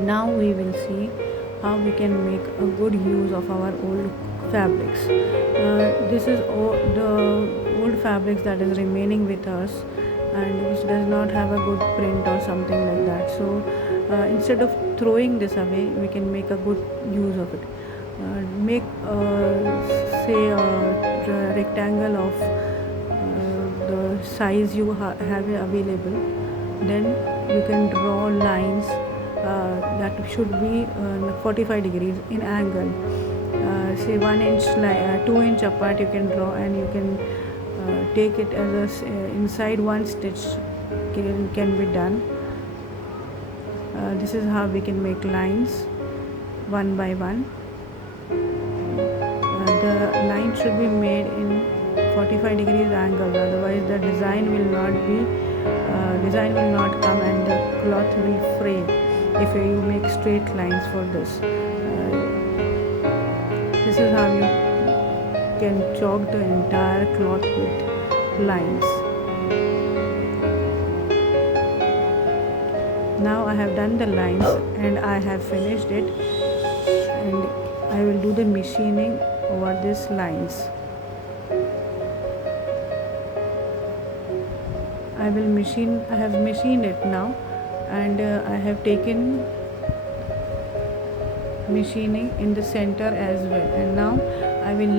Now we will see how we can make a good use of our old fabrics. This is the old fabrics that is remaining with us and which does not have a good print or something like that. So instead of throwing this away, we can make a good use of it. Make say a rectangle of the size you have available. Then you can draw lines that should be 45 degrees in angle. Say 1 inch 2 inch apart you can draw, and you can take it as a inside one stitch can be done. This is how we can make lines one by one. The line should be made in 45 degrees angle, otherwise the design will not come and the cloth will fray if you make straight lines for this. This is how you can chalk the entire cloth with lines. Now I have done the lines and I have finished it, and I will do the machining over these lines. I have machined it now, and I have taken machining in the center as well, and now I will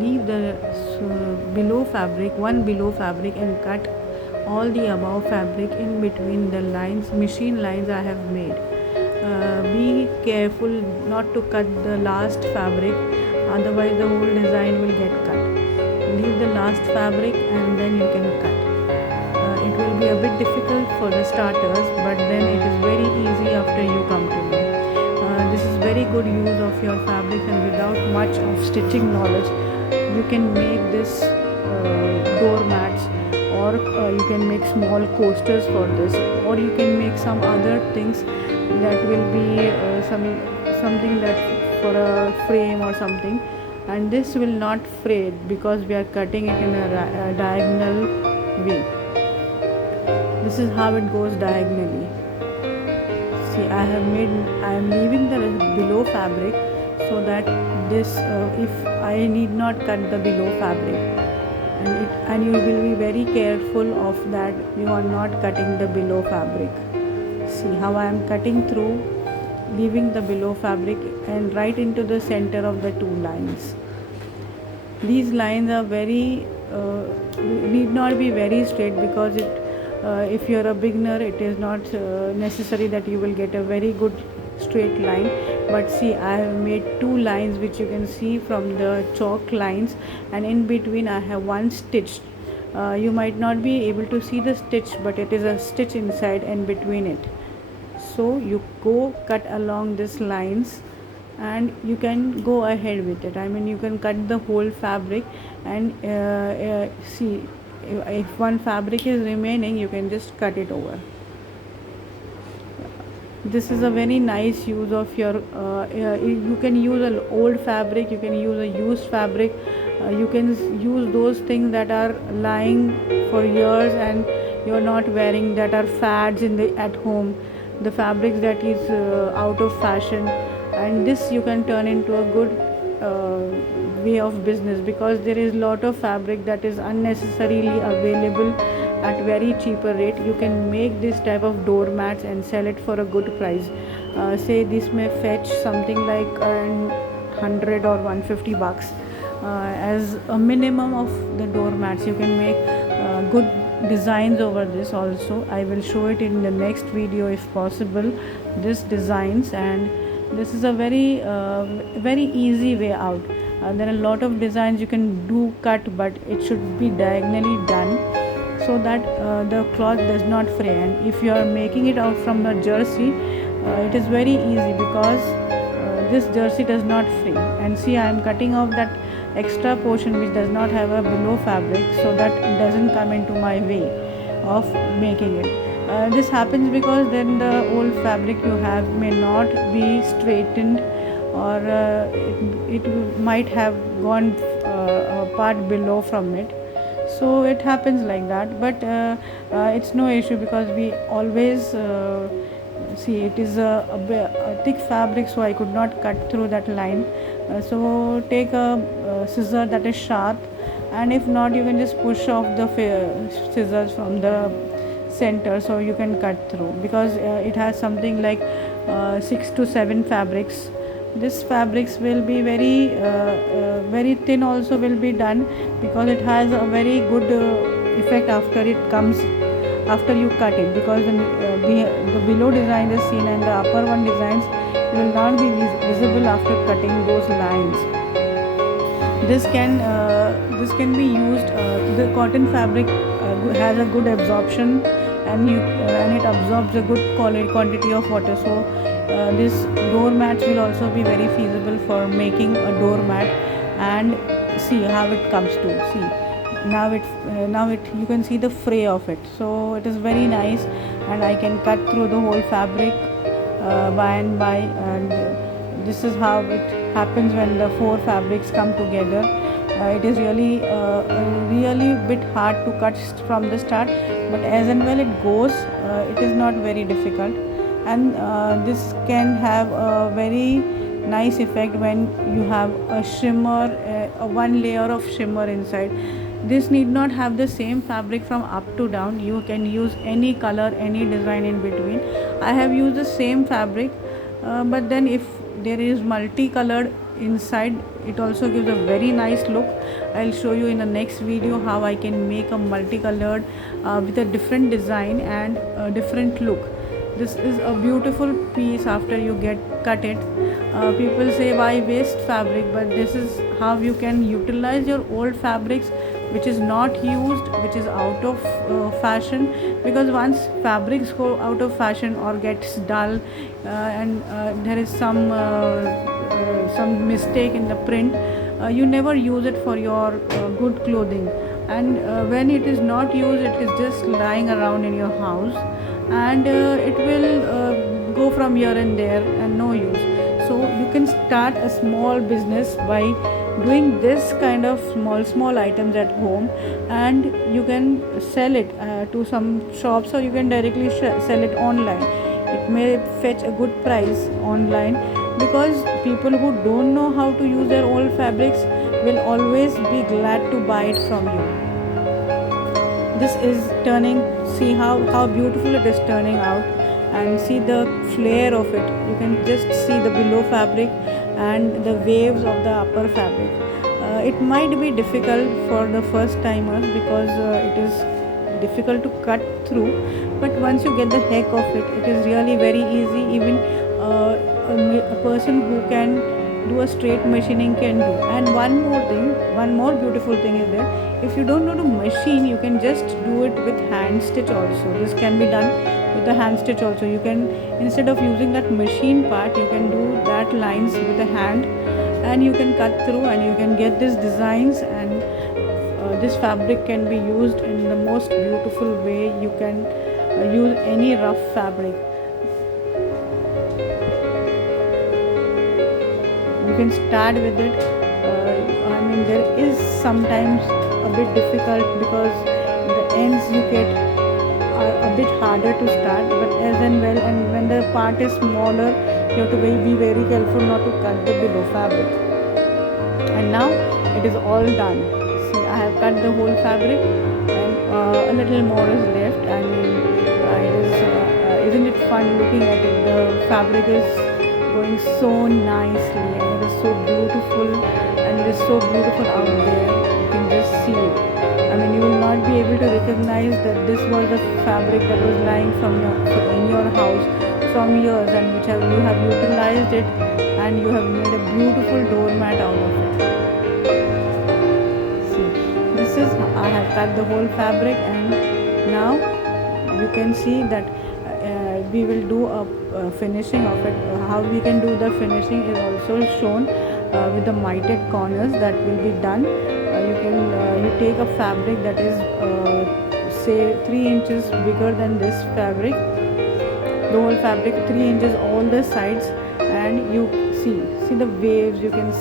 leave the below fabric and cut all the above fabric in between the machine lines I have made. Be careful not to cut the last fabric, otherwise the whole design will get cut. Leave the last fabric and then you can cut. It will be a bit difficult for the starters, but then it is very easy after you come to know. This is very good use of your fabric, and without much of stitching knowledge you can make this doormats, or you can make small coasters for this, or you can make some other things that will be something that for a frame or something, and this will not fray because we are cutting it in a diagonal way. This is how it goes diagonally. See, I am leaving the below fabric so that this if I need not cut the below fabric, and you will be very careful of that you are not cutting the below fabric. See how I am cutting through, leaving the below fabric and right into the center of the two lines. These lines are need not be very straight, because if you are a beginner, it is not necessary that you will get a very good straight line. But see, I have made two lines which you can see from the chalk lines, and in between I have one stitch. You might not be able to see the stitch, but it is a stitch inside and between it. So you go cut along these lines and you can go ahead with it. I mean, you can cut the whole fabric, and see, if one fabric is remaining, you can just cut it over. This is a very nice use of your you can use an old fabric, you can use a used fabric, you can use those things that are lying for years and you are not wearing, that are fads at home, the fabrics that is out of fashion, and this you can turn into a good way of business, because there is lot of fabric that is unnecessarily available at very cheaper rate. You can make this type of doormats and sell it for a good price. Say this may fetch something like 100 or 150 bucks as a minimum of the doormats. You can make good designs over this also. I will show it in the next video if possible, this designs, and this is a very easy way out. There are a lot of designs you can do cut, but it should be diagonally done so that the cloth does not fray. And if you are making it out from a jersey, it is very easy, because this jersey does not fray. And see, I am cutting off that extra portion which does not have a below fabric, so that it doesn't come into my way of making it. This happens because then the old fabric you have may not be straightened, or it might have gone a part below from it. So it happens like that, but it's no issue, because we always see, it is a thick fabric, so I could not cut through that line. So take a scissor that is sharp, and if not, you can just push off the scissors from the center, so you can cut through, because it has something like 6 to 7 fabrics. This fabrics will be very thin also will be done, because it has a very good effect after it comes, after you cut it, because the below design is seen and the upper one designs will not be visible after cutting those lines. This can be used, the cotton fabric has a good absorption, and it absorbs a good quantity of water, so this doormats will also be very feasible for making a doormat. And see how it comes to, see, now it you can see the fray of it, so it is very nice, and I can cut through the whole fabric by and by. And this is how it happens when the 4 fabrics come together. It is really bit hard to cut from the start, but as and when it goes, it is not very difficult. And this can have a very nice effect when you have a shimmer, one layer of shimmer inside. This need not have the same fabric from up to down. You can use any color, any design in between. I have used the same fabric, but then if there is multicolored inside, it also gives a very nice look. I'll show you in the next video how I can make a multicolored with a different design and a different look. This is a beautiful piece after you get cut it. People say why waste fabric, but this is how you can utilize your old fabrics which is not used, which is out of fashion, because once fabrics go out of fashion or gets dull, and there is some mistake in the print, you never use it for your good clothing. And when it is not used, it is just lying around in your house, and it will go from here and there and no use. So you can start a small business by doing this kind of small items at home, and you can sell it to some shops, or you can directly sell it online. It may fetch a good price online, because people who don't know how to use their old fabrics will always be glad to buy it from you. This is turning, see how beautiful it is turning out, and see the flare of it. You can just see the below fabric and the waves of the upper fabric. It might be difficult for the first timers, because it is difficult to cut through, but once you get the heck of it, it is really very easy. Even a person who can do a straight machining can do. And one more beautiful thing is there, if you don't know to machine, you can just do it with hand stitch also. This can be done with the hand stitch also. You can, instead of using that machine part, you can do that lines with the hand, and you can cut through, and you can get these designs. And this fabric can be used in the most beautiful way. You can use any rough fabric. You can start with it. There is sometimes a bit difficult, because the ends you get are a bit harder to start, but as and when the part is smaller, you have to be very careful not to cut the below fabric. And now it is all done. See, I have cut the whole fabric, and a little more is left. Isn't it fun looking at it? The fabric is going so nicely, and it is so beautiful, and it is so beautiful out there. You can just see it. You will not be able to recognize that this was the fabric that was lying in your house from years, and which you have utilized it, and you have made a beautiful doormat out of it. See, this is, I have cut the whole fabric, and now you can see that we will do a finishing of it. How we can do the finishing is also shown with the mitered corners that will be done. You take a fabric that is say 3 inches bigger than this fabric, the whole fabric 3 inches all the sides, and you see the waves. You can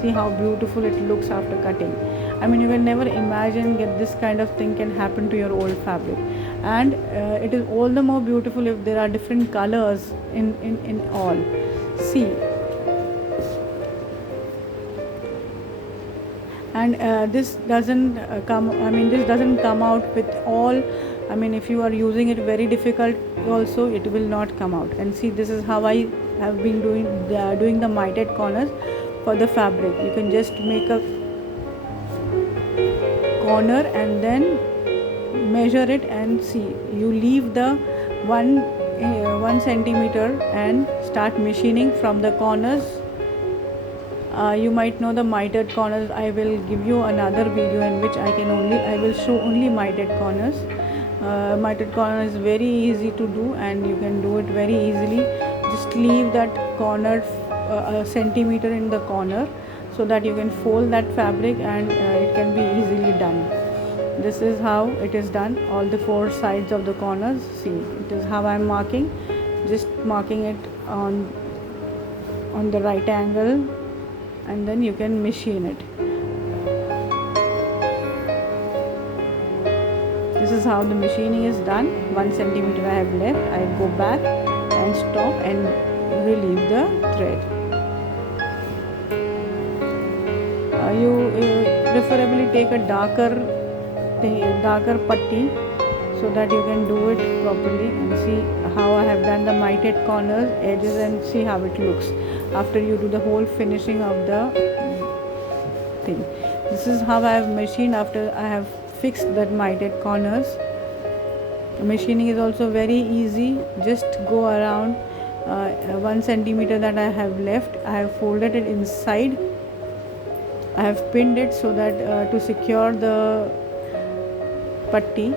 see how beautiful it looks after cutting. You will never imagine that this kind of thing can happen to your old fabric. and it is all the more beautiful if there are different colors in all. See, and this doesn't this doesn't come out with all. If you are using it very difficult also, it will not come out. And see, this is how I have been doing the mitered corners for the fabric. You can just make a corner and then measure it, and see, you leave the 1 centimeter and start machining from the corners. You might know the mitered corners. I will give you another video in which I will show only mitered corners. Mitered corner is very easy to do, and you can do it very easily. Just leave that corner a centimeter in the corner, so that you can fold that fabric, and it can be easily done. This is how it is done, all the 4 sides of the corners. See, it is how I am marking. Just marking it on the right angle, and then you can machine it. This is how the machining is done. 1 centimeter I have left. I go back and stop and relieve the thread. You preferably take a darker putty, so that you can do it properly. And see how I have done the mitered corners, edges, and see how it looks after you do the whole finishing of the thing. This is how I have machined after I have fixed that mitered corners. Machining is also very easy. Just go around 1 centimeter that I have left. I have folded it inside. I have pinned it so that to secure the putty,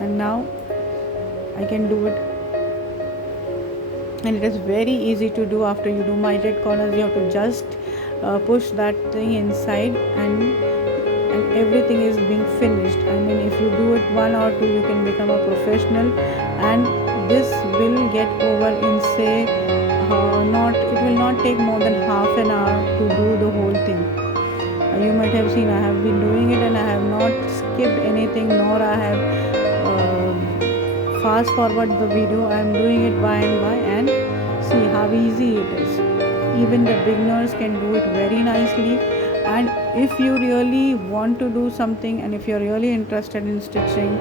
and now I can do it. And it is very easy to do. After you do mitered corners, you have to just push that thing inside, and everything is being finished. If you do it 1 or 2, you can become a professional, and this will get over in it will not take more than half an hour to do the whole thing. You might have seen I have been doing it, and I have not skipped anything, nor I have fast forward the video. I am doing it by and by, and see how easy it is. Even the beginners can do it very nicely. And if you really want to do something, and if you are really interested in stitching,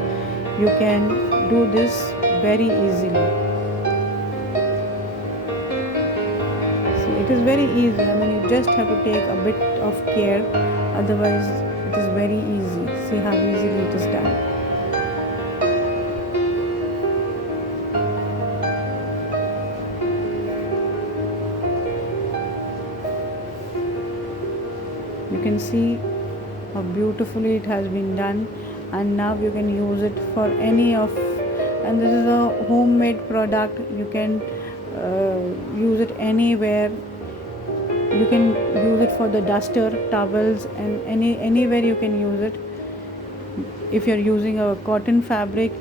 you can do this very easily. See, it is very easy. You just have to take a bit of care, otherwise it is very easy. See how easily it is done. You can see how beautifully it has been done, and now you can use it for any of, and this is a homemade product. You can use it anywhere. You can use it for the duster, towels, and anywhere you can use it. If you're using a cotton fabric,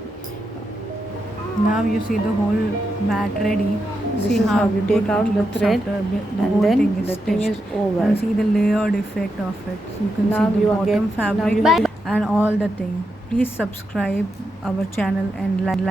now you see the whole mat ready. See how you take out the thread, and then the thing is over. And see the layered effect of it. So you can see the bottom fabric and all the thing. Please subscribe our channel and like.